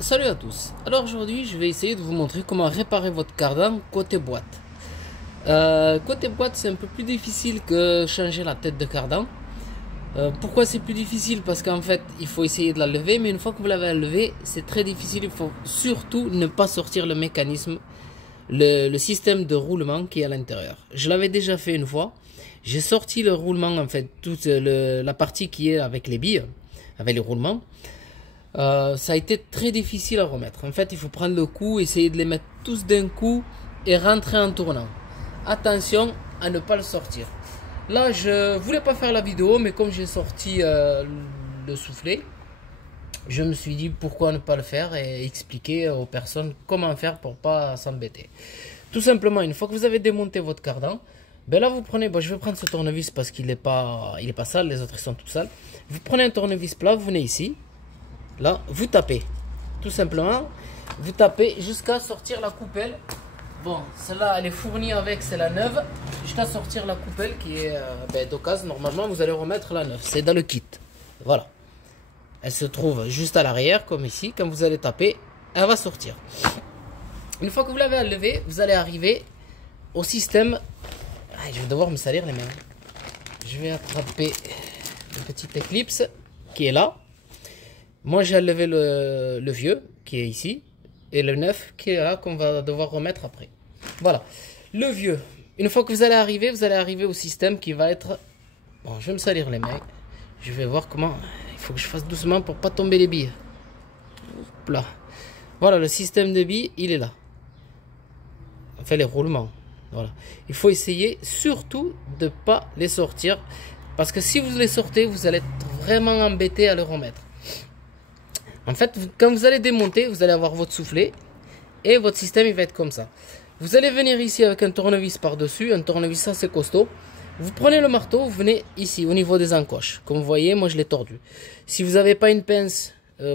Salut à tous. Alors aujourd'hui je vais essayer de vous montrer comment réparer votre cardan côté boîte. Côté boîte c'est un peu plus difficile que changer la tête de cardan. Pourquoi c'est plus difficile? Parce qu'en fait il faut essayer de la lever, mais une fois que vous l'avez levée c'est très difficile. Il faut surtout ne pas sortir le mécanisme, le système de roulement qui est à l'intérieur. Je l'avais déjà fait une fois. J'ai sorti le roulement, en fait toute la partie qui est avec les billes, avec les roulements. Ça a été très difficile à remettre. En fait, il faut prendre le coup, essayer de les mettre tous d'un coup et rentrer en tournant. Attention à ne pas le sortir. Là, je voulais pas faire la vidéo, mais comme j'ai sorti le soufflet, je me suis dit pourquoi ne pas le faire et expliquer aux personnes comment faire pour pas s'embêter. Tout simplement, une fois que vous avez démonté votre cardan, ben là vous prenez, je vais prendre ce tournevis parce qu'il est pas sale, les autres ils sont tout sales. Vous prenez un tournevis plat, vous venez ici. Là, vous tapez. Tout simplement, vous tapez jusqu'à sortir la coupelle. Bon, celle-là, elle est fournie avec, c'est la neuve. Jusqu'à sortir la coupelle qui est d'occasion. Normalement, vous allez remettre la neuve. C'est dans le kit. Voilà. Elle se trouve juste à l'arrière, comme ici. Quand vous allez taper, elle va sortir. Une fois que vous l'avez enlevée, vous allez arriver au système. Ah, je vais devoir me salir les mains. Je vais attraper le petit éclipse qui est là. Moi j'ai enlevé le vieux qui est ici et le neuf qui est là qu'on va devoir remettre après. Voilà, le vieux. Une fois que vous allez arriver au système qui va être... Bon, je vais me salir les mains. Je vais voir comment... Il faut que je fasse doucement pour pas tomber les billes. Hop là. Voilà, le système de billes, il est là. Enfin, les roulements. Voilà. Il faut essayer surtout de ne pas les sortir. Parce que si vous les sortez, vous allez être vraiment embêté à le remettre. En fait, quand vous allez démonter, vous allez avoir votre soufflet et votre système il va être comme ça. Vous allez venir ici avec un tournevis par-dessus, un tournevis assez costaud. Vous prenez le marteau, vous venez ici au niveau des encoches. Comme vous voyez, moi je l'ai tordu. Si vous n'avez pas une pince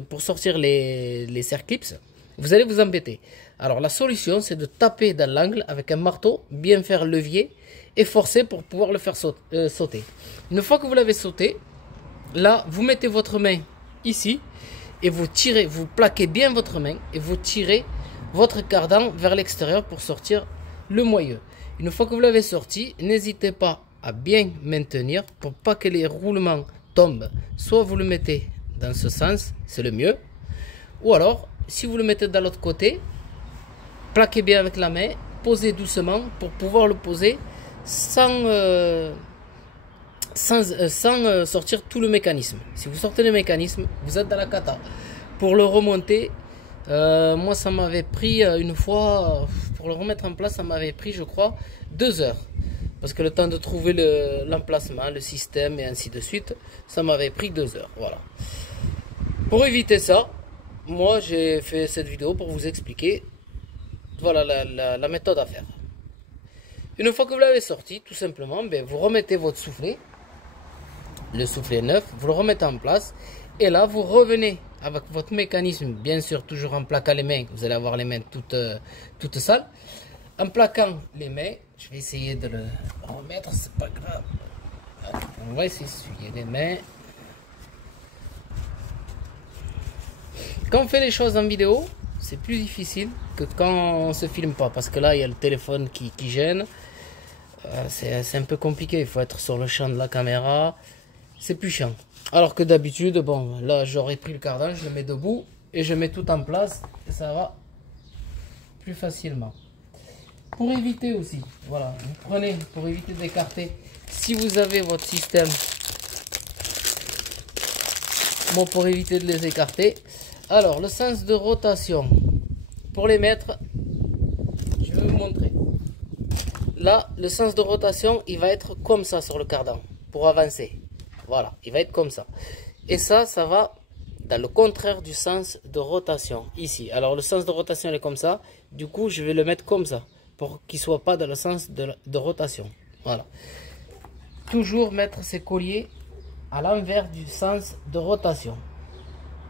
pour sortir les serre-clips, vous allez vous embêter. Alors la solution, c'est de taper dans l'angle avec un marteau, bien faire levier et forcer pour pouvoir le faire sauter. Une fois que vous l'avez sauté, là, vous mettez votre main ici. Et vous tirez, vous plaquez bien votre main et vous tirez votre cardan vers l'extérieur pour sortir le moyeu. Une fois que vous l'avez sorti, n'hésitez pas à bien maintenir pour pas que les roulements tombent. Soit vous le mettez dans ce sens, c'est le mieux. Ou alors, si vous le mettez de l'autre côté, plaquez bien avec la main, posez doucement pour pouvoir le poser sans sortir tout le mécanisme. Si vous sortez le mécanisme, vous êtes dans la cata. Pour le remonter, moi ça m'avait pris une fois, pour le remettre en place, ça m'avait pris je crois 2 heures. Parce que le temps de trouver l'emplacement, le système et ainsi de suite, ça m'avait pris 2 heures. Voilà. Pour éviter ça, moi j'ai fait cette vidéo pour vous expliquer voilà la méthode à faire. Une fois que vous l'avez sorti, tout simplement, vous remettez votre soufflet. Le soufflet neuf, vous le remettez en place et là vous revenez avec votre mécanisme, bien sûr toujours en plaquant les mains, vous allez avoir les mains toutes sales. En plaquant les mains, je vais essayer de le remettre, c'est pas grave. On va s'essuyer les mains. Quand on fait les choses en vidéo, c'est plus difficile que quand on se filme pas, parce que là il y a le téléphone qui gêne. C'est un peu compliqué, il faut être sur le champ de la caméra. C'est plus chiant. Alors que d'habitude, bon, là j'aurais pris le cardan, je le mets debout et je mets tout en place et ça va plus facilement. Pour éviter aussi, voilà, vous prenez pour éviter d'écarter. Si vous avez votre système, bon, pour éviter de les écarter. Alors, le sens de rotation, pour les mettre, je vais vous montrer. Là, le sens de rotation, il va être comme ça sur le cardan pour avancer. Voilà, il va être comme ça. Et ça va dans le contraire du sens de rotation, ici. Alors, le sens de rotation est comme ça. Du coup, je vais le mettre comme ça, pour qu'il ne soit pas dans le sens de rotation. Voilà. Toujours mettre ces colliers à l'envers du sens de rotation.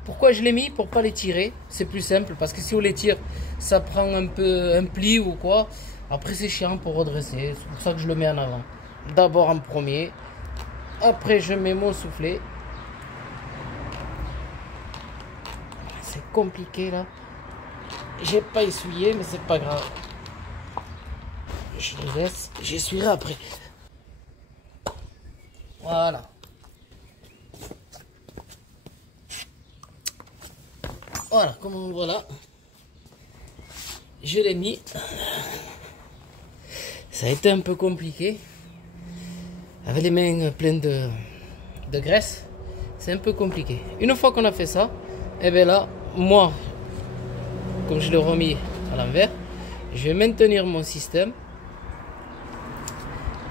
Pourquoi je l'ai mis? Pour pas les tirer. C'est plus simple, parce que si on les tire, ça prend un peu un pli ou quoi. Après, c'est chiant pour redresser. C'est pour ça que je le mets en avant. D'abord en premier. Après, je mets mon soufflet. c'est compliqué là. J'ai pas essuyé, mais c'est pas grave. Je le laisse, j'essuierai après. Voilà. Voilà, comme on voit là. Je l'ai mis. Ça a été un peu compliqué. Avec les mains pleines de graisse, c'est un peu compliqué. Une fois qu'on a fait ça, et bien là, moi, comme je l'ai remis à l'envers, je vais maintenir mon système.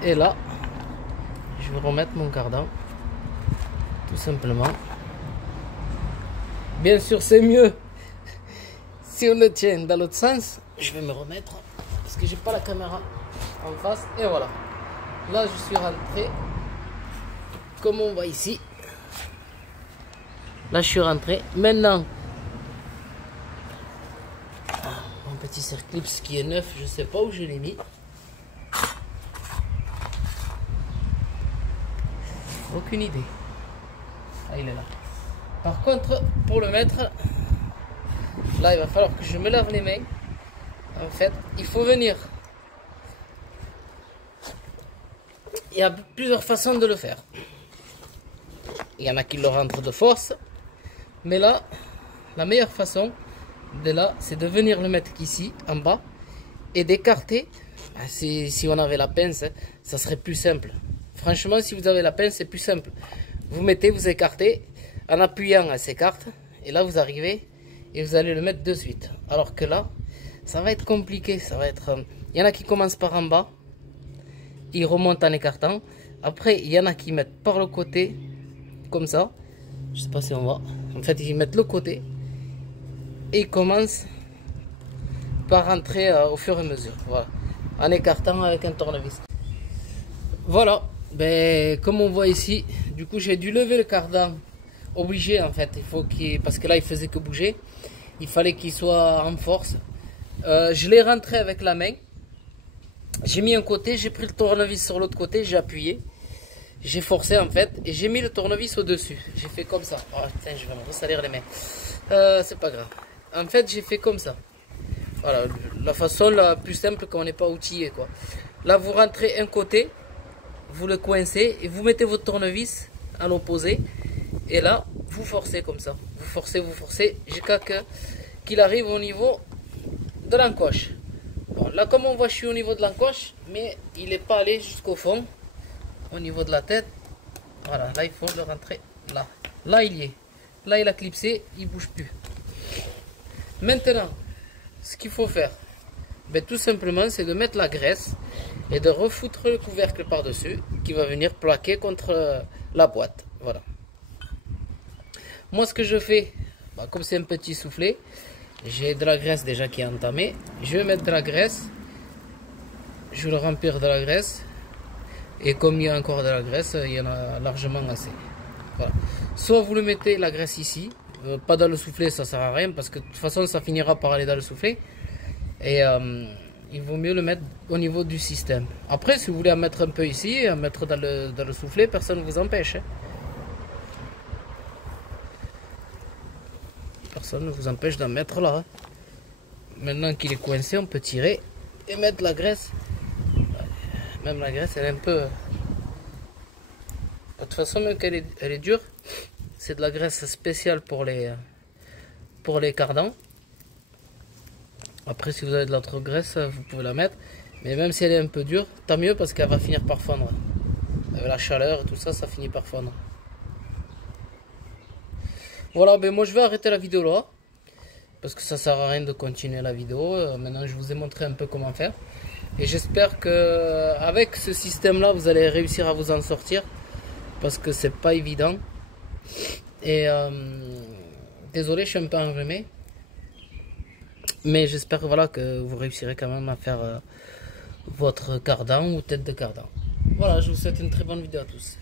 Et là, je vais remettre mon cardan, tout simplement. Bien sûr, c'est mieux si on le tient dans l'autre sens. Je vais me remettre parce que j'ai pas la caméra en face. Et voilà. Là, je suis rentré. Comme on voit ici. Là, je suis rentré. Maintenant, mon petit circlips qui est neuf, je sais pas où je l'ai mis. Aucune idée. Ah, il est là. Par contre, pour le mettre, là, il va falloir que je me lave les mains. En fait, il faut venir. Il y a plusieurs façons de le faire. Il y en a qui le rentrent de force. Mais là, la meilleure façon, c'est de venir le mettre ici, en bas, et d'écarter. Si on avait la pince, ça serait plus simple. Franchement, si vous avez la pince, c'est plus simple. Vous mettez, vous écartez, en appuyant, elle s'écarte. Et là, vous arrivez et vous allez le mettre de suite. Alors que là, ça va être compliqué. Ça va être. Il y en a qui commencent par en bas. Ils remontent en écartant. Après, il y en a qui mettent par le côté, comme ça. Je sais pas si on voit. En fait, ils mettent le côté. Et ils commencent par rentrer au fur et à mesure. Voilà. En écartant avec un tournevis. Voilà. Ben, comme on voit ici, du coup, j'ai dû lever le cardan. Obligé, en fait. Parce que là, il faisait que bouger. Il fallait qu'il soit en force. Je l'ai rentré avec la main. J'ai mis un côté, j'ai pris le tournevis sur l'autre côté, j'ai appuyé. J'ai forcé en fait et j'ai mis le tournevis au-dessus. J'ai fait comme ça. Oh putain, je vais me ressalir les mains. C'est pas grave. En fait, j'ai fait comme ça. Voilà, la façon la plus simple quand on n'est pas outillé, quoi. Là, vous rentrez un côté, vous le coincez et vous mettez votre tournevis à l'opposé. Et là, vous forcez comme ça. Vous forcez jusqu'à qu'il arrive au niveau de l'encoche. Bon, là, comme on voit, je suis au niveau de l'encoche, mais il n'est pas allé jusqu'au fond, au niveau de la tête. Voilà, là, il faut le rentrer là. Là, il y est. Là, il a clipsé, il ne bouge plus. Maintenant, ce qu'il faut faire, ben, tout simplement, c'est de mettre la graisse et de refoutre le couvercle par-dessus, qui va venir plaquer contre la boîte. Voilà. Moi, ce que je fais, ben, comme c'est un petit soufflet, j'ai de la graisse déjà qui est entamée. Je vais mettre de la graisse. Je vais le remplir de la graisse. Et comme il y a encore de la graisse, il y en a largement assez. Voilà. Soit vous le mettez la graisse ici. Pas dans le soufflet, ça sert à rien. Parce que de toute façon, ça finira par aller dans le soufflet. Et il vaut mieux le mettre au niveau du système. Après, si vous voulez en mettre un peu ici, en mettre dans le soufflet, personne ne vous empêche. Hein. Personne ne vous empêche d'en mettre là. Maintenant qu'il est coincé, on peut tirer et mettre la graisse. Même la graisse, elle est un peu... De toute façon, même qu'elle est dure, c'est de la graisse spéciale pour les cardans. Après, si vous avez de l'autre graisse, vous pouvez la mettre. Mais même si elle est un peu dure, tant mieux parce qu'elle va finir par fondre. Avec la chaleur et tout ça, ça finit par fondre. Voilà, ben moi je vais arrêter la vidéo là. Parce que ça sert à rien de continuer la vidéo. Maintenant je vous ai montré un peu comment faire. Et j'espère que avec ce système là vous allez réussir à vous en sortir. Parce que c'est pas évident. Et désolé, je suis un peu enrhumé. Mais j'espère voilà, que vous réussirez quand même à faire votre cardan ou tête de cardan. Voilà, je vous souhaite une très bonne vidéo à tous.